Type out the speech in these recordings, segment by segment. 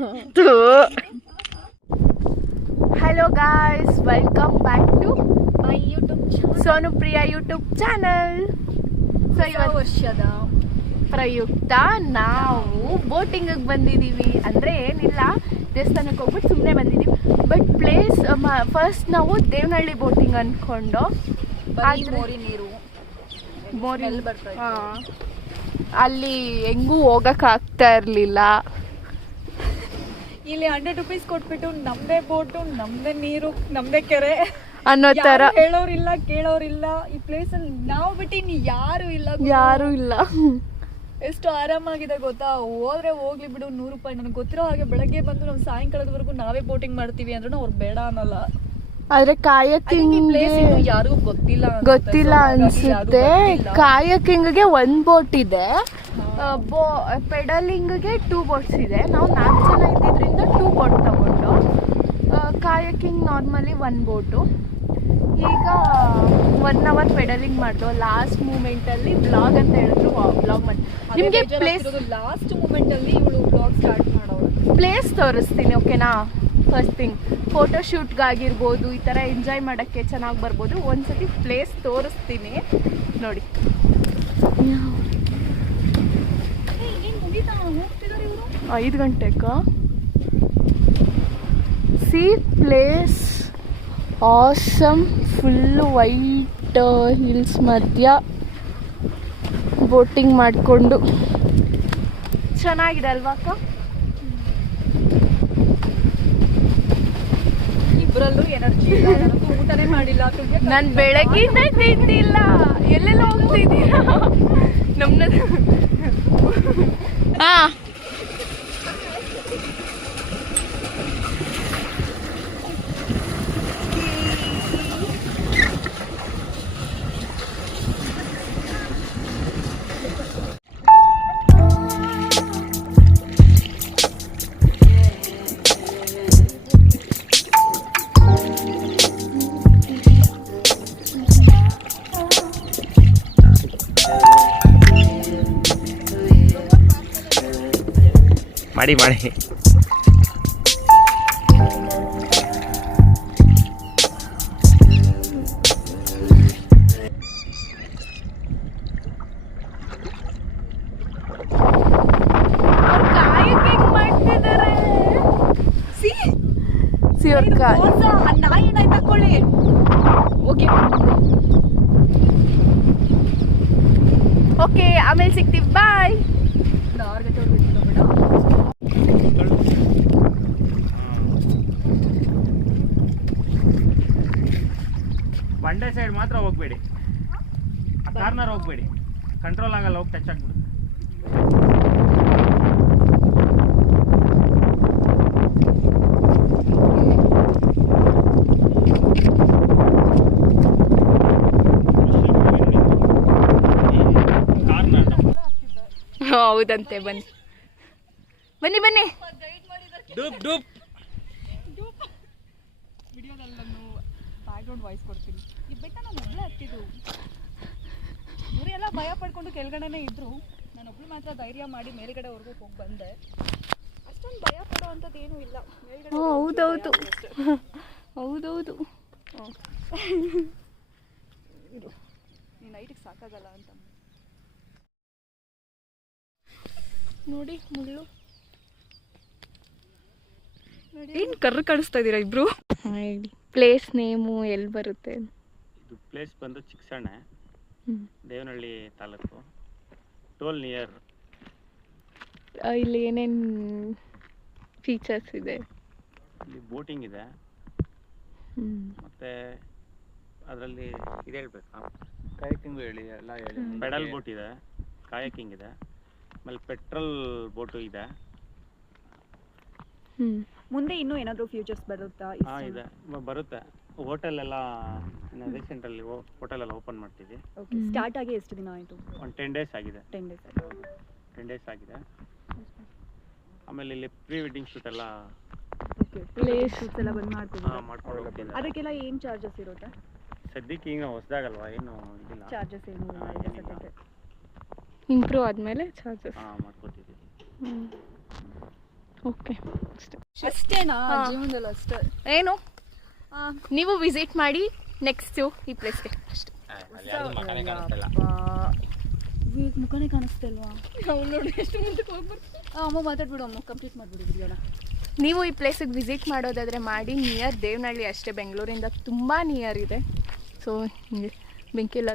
Hello guys, welcome back to my YouTube channel. Sonu Priya YouTube channel. So ಇವತ್ತು ವರ್ಷದ ಪ್ರಯುಕ್ತ ನಾವು boating ಬಂದಿದ್ದೀವಿ. ಅಂದರೆ ಏನಿಲ್ಲ, ದೇವಸ್ಥಾನಕ್ಕೆ ಹೋಗ್ಬಿಟ್ಟು ಸುಮ್ಮನೆ ಬಂದಿದ್ದೀವಿ. ಬಟ್ ಪ್ಲೇಸ್ ಫಸ್ಟ್ ನಾವು ದೇವನಹಳ್ಳಿ ಬೋಟಿಂಗ್ ಅಂದ್ಕೊಂಡು ಅಲ್ಲಿ ಹೆಂಗೂ ಹೋಗಕ್ಕಾಗ್ತಾ ಇರಲಿಲ್ಲ. ಇಲ್ಲಿ 100 ರೂಪೀಸ್ ಕೊಟ್ಬಿಟ್ಟು ನಮ್ದೇ ಬೋಟು, ನಮ್ದೇ ನೀರು, ನಮ್ದೇ ಕೆರೆ ಅನ್ನೋ ತರ ಹೇಳೋರಿಲ್ಲ, ಕೇಳೋರಿಲ್ಲ. ಈ ಪ್ಲೇಸ್ ಅಲ್ಲಿ ನಾವು ಬಿಟ್ಟು ಇನ್ನು ಯಾರು ಇಲ್ಲ. ಎಷ್ಟು ಆರಾಮಾಗಿದೆ ಗೊತ್ತಾ. ಹೋದ್ರೆ ಹೋಗ್ಲಿ ಬಿಡು, 100 ರೂಪಾಯಿ. ನನಗೆ ಗೊತ್ತಿರೋ ಹಾಗೆ ಬೆಳಗ್ಗೆ ಬಂದು ನಾವು ಸಾಯಂಕಾಲದವರೆಗೂ ನಾವೇ ಬೋಟಿಂಗ್ ಮಾಡ್ತೀವಿ ಅಂದ್ರೂ ಅವ್ರು ಬೇಡ ಅನ್ನಲ್ಲ. ಆದ್ರೆ ಕಾಯಕಿಂಗ್ ಯಾರಿಗೂ ಗೊತ್ತಿಲ್ಲ ಅನ್ಸುತ್ತೆ. ಕಾಯಕಿಂಗ್ಗೆ 1 ಬೋಟ್ ಇದೆ, ಪೆಡಲಿಂಗ್ಗೆ 2 ಬೋಟ್ಸ್ ಇದೆ. ನಾವು 4 ಜನ ಇದ್ದಿದ್ರಿಂದ 2 ಬೋಟ್ ತಗೊಂಡು, ಕಾಯಕಿಂಗ್ ನಾರ್ಮಲಿ 1 ಬೋಟು. ಈಗ 1 ಅವರ್ ಪೆಡಲಿಂಗ್ ಮಾಡ್ದು. ಲಾಸ್ಟ್ ಮೂಮೆಂಟ್ ಅಲ್ಲಿ ಬ್ಲಾಗ್ ಅಂತ ಹೇಳಿದ್ರು, ಬ್ಲಾಗ್ ಮಾಡಿ ನಿಮ್ಗೆ ಪ್ಲೇಸ್ ಲಾಸ್ಟ್ ಮೂಮೆಂಟ್ ಅಲ್ಲಿ ಇವಳು ಬ್ಲಾಗ್ ಸ್ಟಾರ್ಟ್ ಮಾಡೋರು. ಪ್ಲೇಸ್ ತೋರಿಸ್ತೀನಿ, ಓಕೆನಾ? ಫಸ್ಟ್ ಥಿಂಗ್ ಫೋಟೋಶೂಟ್ಗಾಗಿರ್ಬೋದು, ಈ ಥರ ಎಂಜಾಯ್ ಮಾಡೋಕ್ಕೆ ಚೆನ್ನಾಗಿ ಬರ್ಬೋದು. ಒಂದ್ಸತಿ ಪ್ಲೇಸ್ ತೋರಿಸ್ತೀನಿ ನೋಡಿ. 5 ಗಂಟೆಗ ಸಿ place awesome. Full white hills ಮಧ್ಯ ಬೋಟಿಂಗ್ ಮಾಡಿಕೊಂಡು ಚೆನ್ನಾಗಿದೆ ಅಲ್ವಾ ಅಕ್ಕ? ಇಬ್ಬರಲ್ಲೂ ಎನರ್ಜಿ ಇಲ್ಲ. ಊಟನೇ ಮಾಡಿಲ್ಲ, ನಾನು ಬೆಳಗ್ಗಿಂದ ತಿಂದಿಲ್ಲ. ಎಲ್ಲೆಲ್ಲ ಹೋಗ್ತಿದ್ದೀರಾ ನಮ್ಮನ್ನ? ಹಾಂ, ಮಾಡಿ ನಾಯಿನ ತಕೊಳ್ಳಿ. ಓಕೆ, ಆಮೇಲೆ ಸಿಗ್ತೀವಿ, ಬಾಯ್. ಬಂಡೆ ಸೈಡ್ ಮಾತ್ರ ಹೋಗ್ಬೇಡಿ, ಕಾರ್ನರ್ ಹೋಗ್ಬೇಡಿ, ಕಂಟ್ರೋಲ್ ಆಗಲ್ಲ, ಹೋಗಿ ಟಚ್ ಆಗ್ಬಿಡುತ್ತೆ. ಹೌದಂತೆ, ಬನ್ನಿ ಬನ್ನಿ ಬನ್ನಿ. ವಿಡಿಯೋದಲ್ಲಿ ನಾನು ಬ್ಯಾಕ್ಗ್ರೌಂಡ್ ವಾಯ್ಸ್ ಕೊಡ್ತೀನಿ. ಈ ಬೆಟ್ಟ ನಾನು ಒಬ್ಬಳೇ ಹತ್ತಿದ್ದು. ಇವರೆಲ್ಲ ಭಯ ಪಡ್ಕೊಂಡು ಕೆಳಗಡೆನೇ ಇದ್ರು. ನಾನು ಒಬ್ಳು ಮಾತ್ರ ಧೈರ್ಯ ಮಾಡಿ ಮೇಲ್ಗಡೆವರೆಗೂ ಹೋಗಿ ಬಂದೆ. ಅಷ್ಟೊಂದು ಭಯ ಪಡೋ ಅಂಥದ್ದು ಏನೂ ಇಲ್ಲ. ಮೇಲ್ಗಡೆ ಹೌದೌದು ಹೌದೌದು. ನೀನು ನೈಟಿಗೆ ಸಾಕಾಗಲ್ಲ ಅಂತ ನೋಡಿ. ಮುಳ್ಳು ಏನು ಕರ್ರು ಕಾಣಿಸ್ತಾ ಇದ್ದೀರಾ ಇಬ್ರು? ಪ್ಲೇಸ್ ನೇಮು ಎಲ್ಲಿ ಬರುತ್ತೆ? ಇದು ಪ್ಲೇಸ್ ಬಂದು ಚಿಕ್ಕಸಣ್ಣೆ, ದೇವನಹಳ್ಳಿ ತಾಲೂಕು, ಟೋಲ್ ನಿಯರ್. ಇಲ್ಲಿ ಏನೇನು ಫೀಚರ್ಸ್ ಇದೆ? ಇಲ್ಲಿ ಬೋಟಿಂಗ್ ಇದೆ, ಮತ್ತೆ ಅದರಲ್ಲಿ ಇದು ಹೇಳ್ಬೇಕಾ, ಕಾಯಕಿಂಗು ಹೇಳಿ, ಎಲ್ಲ ಹೇಳಿ. ಪೆಡಲ್ ಬೋಟ್ ಇದೆ, ಕಾಯಕಿಂಗ್ ಇದೆ, ಆಮೇಲೆ ಪೆಟ್ರೋಲ್ ಬೋಟು ಇದೆ. ಮುಂದೆ ಇನ್ನೂ ಏನಾದರೂ ಫ್ಯೂಚರ್ಸ್ ಬರುತ್ತಾ? ಇದೆ, ಬರುತ್ತೆ. ಹೋಟೆಲ್ ಎಲ್ಲ ರೀಸೆಂಟಲ್ಲಿ ಹೋಟೆಲ್ ಎಲ್ಲ ಓಪನ್ ಮಾಡ್ತೀವಿ. ಸ್ಟಾರ್ಟ್ ಆಗಿ ಎಷ್ಟು ದಿನ ಆಯಿತು? ಒಂದು 10 ಡೇಸ್ ಆಗಿದೆ. 10 ಡೇಸ್ ಆಗಿದೆ. ಆಮೇಲೆ ಇಲ್ಲಿ ಪ್ರೀ ವೆಡ್ಡಿಂಗ್ ಶೂಟ್ ಎಲ್ಲ ಪ್ಲೇಸ್ ಶೂಟ್ಸ್ ಎಲ್ಲ ಬಂದು ಮಾಡ್ತೀವಿ. ಮಾಡ್ಕೊಂಡು ಹೋಗ್ತೀನಿ. ಅದಕ್ಕೆಲ್ಲ ಏನು ಚಾರ್ಜಸ್ ಇರುತ್ತೆ? ಸದ್ಯಕ್ಕೆ ಈಗ ಹೊಸದಾಗಲ್ವಾ, ಏನು ಇದಿಲ್ಲ, ಚಾರ್ಜಸ್ ಏನು ಇಲ್ಲ. ಇಂಪ್ರೂವ್ ಆದಮೇಲೆ ಚಾರ್ಜಸ್ ಮಾಡ್ಕೊತೀವಿ. ಓಕೆ ಅಷ್ಟೇನಾ ಜೀವನದಲ್ಲಿ ಅಷ್ಟೇ. ಏನು ನೀವು ವಿಸಿಟ್ ಮಾಡಿ ನೆಕ್ಸ್ಟು ಈ ಪ್ಲೇಸ್ಗೆ ಅಷ್ಟೇ. ಈಗ ಮುಖನೇ ಕಾಣಿಸ್ತಾ ಇಲ್ವಾ? ನೋಡಿ ಎಷ್ಟು ಮುಂದಕ್ಕೆ ಹೋಗ್ಬಾರ್ದು. ಅಮ್ಮ ಮಾತಾಡ್ಬಿಡು, ಅಮ್ಮ ಕಂಪ್ಲೀಟ್ ಮಾಡಿಬಿಡು ವಿಡಿಯೋನ. ನೀವು ಈ ಪ್ಲೇಸಿಗೆ ವಿಸಿಟ್ ಮಾಡೋದಾದರೆ ಮಾಡಿ. ನಿಯರ್ ದೇವನಹಳ್ಳಿ ಅಷ್ಟೇ, ಬೆಂಗಳೂರಿಂದ ತುಂಬ ನಿಯರ್ ಇದೆ. ಸೊ ಹಿಂಗೆ ಬೆಂಕಿಲ್ಲ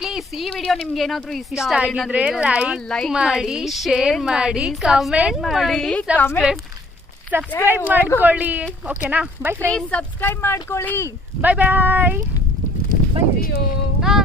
ಪ್ಲೀಸ್ ಈ ವಿಡಿಯೋ ನಿಮ್ಗೆ ಏನಾದರೂ ಇಷ್ಟ ಆಗಿದ್ರೆ ಲೈಕ್ ಮಾಡಿ, ಶೇರ್ ಮಾಡಿ, ಕಮೆಂಟ್ ಮಾಡಿ, ಸಬ್ಸ್ಕ್ರೈಬ್ ಮಾಡ್ಕೊಳ್ಳಿ. ಓಕೆನಾ? ಬೈ ಫ್ರೆಂಡ್ಸ್, ಸಬ್ಸ್ಕ್ರೈಬ್ ಮಾಡ್ಕೊಳ್ಳಿ. ಬಾಯ್ ಬಾಯ್. ಬೈ.